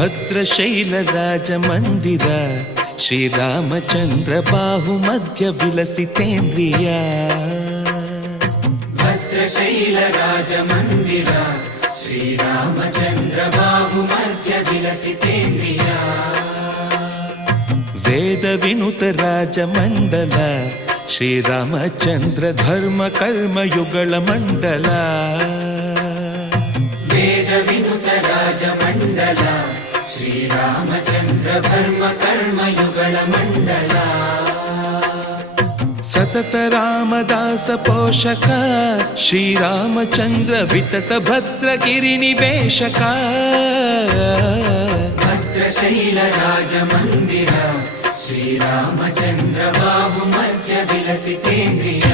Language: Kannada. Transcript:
ಭದ್ರಶೈಲ ರಾಜ ಮಂದಿರ ಶ್ರೀರಾಮಚಂದ್ರ ಬಾಹು ಮಧ್ಯ ವಿಲಸಿತೇಂದ್ರಿಯ ಭದ್ರಶೈಲ ರಾಜ ಮಂದಿರ ಶ್ರೀರಾಮಚಂದ್ರ ಬಾಹು ಮಧ್ಯ ವಿಲಸಿತೇಂದ್ರಿಯ ವೇದ ವಿನುತ ರಾಜ ಮಂಡಲ ಶ್ರೀರಾಮಚಂದ್ರ ಧರ್ಮ ಕರ್ಮ ಯುಗಳ ಮಂಡಲ ವೇದ ವಿನುತ ರಾಜ ಮಂಡಲ ಶ್ರೀರಾಮಚಂದ್ರ ಧರ್ಮ ಕರ್ಮ ಯುಗಳ ಮಂಡಲ ಸತತ ರಾಮದಾಸ ಪೋಷಕ ಶ್ರೀರಾಮಚಂದ್ರ ವಿತತ ಭದ್ರಗಿರಿ ನಿವೇಶಕ ಭದ್ರಶೈಲ ರಾಜ ಮಂದಿರ ಶ್ರೀರಾಮಚಂದ್ರ ಬಾಹು ಮಧ್ಯ ವಿಲಸಿತೇಂದ್ರಿಯ